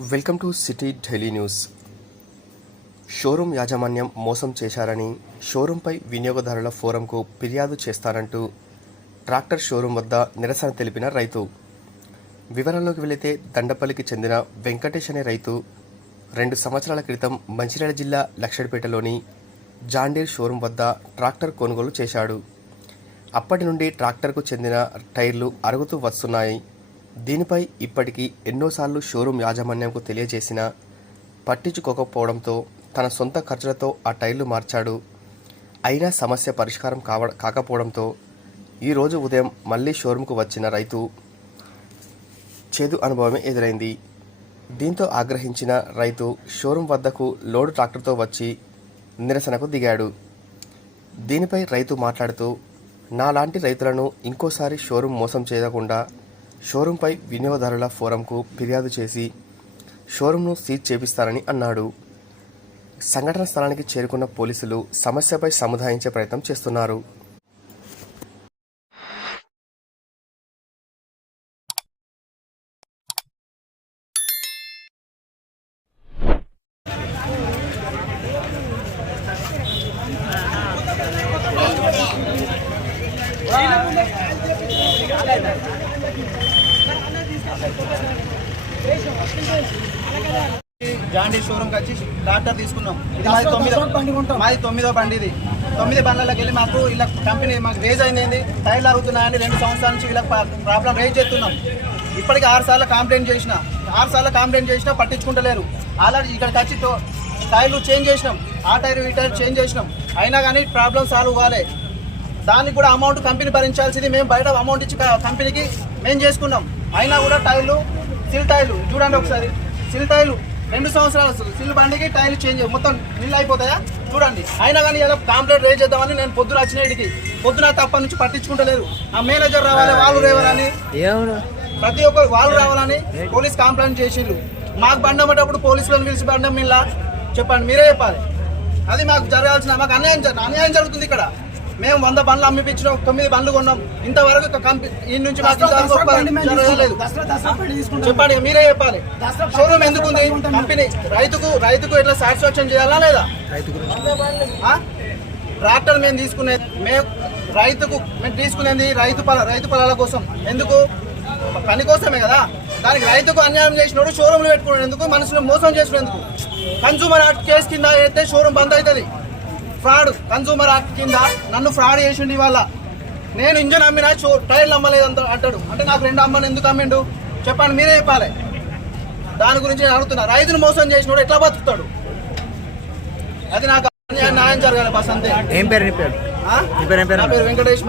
Welcome to city Delhi news. Showroom యాజమాన్యం మోసం చేశారని షోరూంపై వినియోగదారుల ఫోరంకు ఫిర్యాదు చేస్తారంటూ ట్రాక్టర్ షోరూం వద్ద నిరసన తెలిపిన రైతు. వివరంలోకి వెళితే దండపల్లికి చెందిన వెంకటేష్ అనే రైతు రెండు సంవత్సరాల క్రితం మంచిర్యాల జిల్లా లక్షడిపేటలోని జాండీర్ షోరూం వద్ద ట్రాక్టర్ కొనుగోలు చేశాడు. అప్పటి నుండి ట్రాక్టర్కు చెందిన టైర్లు అరుగుతూ వస్తున్నాయి. దీనిపై ఇప్పటికీ ఎన్నోసార్లు షోరూం యాజమాన్యంకు తెలియజేసినా పట్టించుకోకపోవడంతో తన సొంత ఖర్చులతో ఆ టైర్లు మార్చాడు. అయినా సమస్య పరిష్కారం కావ కాకపోవడంతో ఈరోజు ఉదయం మళ్ళీ షోరూంకు వచ్చిన రైతు చేదు అనుభవమే ఎదురైంది. దీంతో ఆగ్రహించిన రైతు షోరూం వద్దకు లోడు ట్రాక్టర్తో వచ్చి నిరసనకు దిగాడు. దీనిపై రైతు మాట్లాడుతూ నాలాంటి రైతులను ఇంకోసారి షోరూం మోసం చేయకుండా షోరూంపై వినియోగదారుల ఫోరంకు ఫిర్యాదు చేసి షోరూంను సీజ్ చేపిస్తారని అన్నాడు. సంఘటన స్థలానికి చేరుకున్న పోలీసులు సమస్యపై సముదాయించే ప్రయత్నం చేస్తున్నారు. జాండీ షోరూమ్ వచ్చి డాక్టర్ తీసుకున్నాం. ఇది మాది తొమ్మిదో మాది తొమ్మిదో బండి ఇది. తొమ్మిది బండ్లకి వెళ్ళి మాకు ఇలా కంపెనీ మాకు రేజ్ అయింది టైర్లు అరుగుతున్నాయని రెండు సంవత్సరాల నుంచి ఇలా ప్రాబ్లం రేజ్ చేస్తున్నాం. ఇప్పటికి ఆరు సార్లు కంప్లైంట్ చేసిన. ఆరు సార్లు కంప్లైంట్ చేసినా పట్టించుకుంటలేరు. ఆల్రెడీ ఇక్కడికి వచ్చి టైర్లు చేంజ్ చేసినాం. ఆ టైర్ ఈ టైర్ చేంజ్ చేసినాం. అయినా కానీ ప్రాబ్లం సాల్వ్ కాలే. దానికి కూడా అమౌంట్ కంపెనీ భరించాల్సింది. మేము బయట అమౌంట్ ఇచ్చి కంపెనీకి మేము చేసుకున్నాం. అయినా కూడా టైర్లు సిల్ టైర్లు చూడండి ఒకసారి. సిల్ టైర్లు రెండు సంవత్సరాలు సిల్ బండికి టైర్లు చేంజ్ మొత్తం నీళ్ళు అయిపోతాయా? చూడండి. అయినా కానీ ఏదో కాంప్లైంట్ రేజ్ చేద్దామని నేను పొద్దున వచ్చిన పొద్దున తప్ప నుంచి పట్టించుకుంటలేరు ఆ మేనేజర్ రావాలి వాళ్ళు రేవాలని. ప్రతి ఒక్కరు వాళ్ళు రావాలని పోలీస్ కంప్లైంట్ చేసిండ్రు మాకు బండి అమ్మేటప్పుడు పోలీసులను పిలిచి బండి అమ్మిలా చెప్పండి మీరే చెప్పాలి. అది మాకు జరగాల్సిన మాకు అన్యాయం అన్యాయం జరుగుతుంది ఇక్కడ. మేము వంద బండ్లు అమ్మిపించినాం తొమ్మిది బండ్లు కొన్నాం. ఇంతవరకు ఒక కంపెనీ ఈ నుంచి చెప్పండి మీరే చెప్పాలి. షోరూమ్ ఎందుకు ఉంది? కంపెనీ రైతుకు రైతుకు ఎట్లా సాటిస్ఫాక్షన్ చేయాలా లేదా? ఆ? ట్రాక్టర్ మేము తీసుకునేది మేము రైతుకు మేము తీసుకునేది రైతు పొల రైతు పొలాల కోసం. ఎందుకు? పని కోసమే కదా. దానికి రైతుకు అన్యాయం చేసినోడు షోరూమ్లు పెట్టుకున్నాడు ఎందుకు మనుషులు మోసం చేసినందుకు. కన్సూమర్ యాక్ట్ కేసు కింద అయితే షోరూమ్ బంద్ అవుతుంది. ఫ్రాడ్ కన్సూమర్ యాక్ట్ కింద నన్ను ఫ్రాడ్ చేసిండు ఇవాళ. నేను ఇంజన్ అమ్మినా షో టైర్లు అమ్మలేదు అంత అంటాడు. అంటే నాకు రెండు అమ్మని ఎందుకు అమ్మిండు? చెప్పండి మీరే చెప్పాలి. దాని గురించి నేను అడుగుతున్నా. రైతును మోసం చేసినోడు ఎట్లా బతుకుతాడు? అది నాకు అన్యాయం న్యాయం జరగాలి బస్ అంతే పేరు నీ ఏం పేరు? నా పేరు వెంకటేష్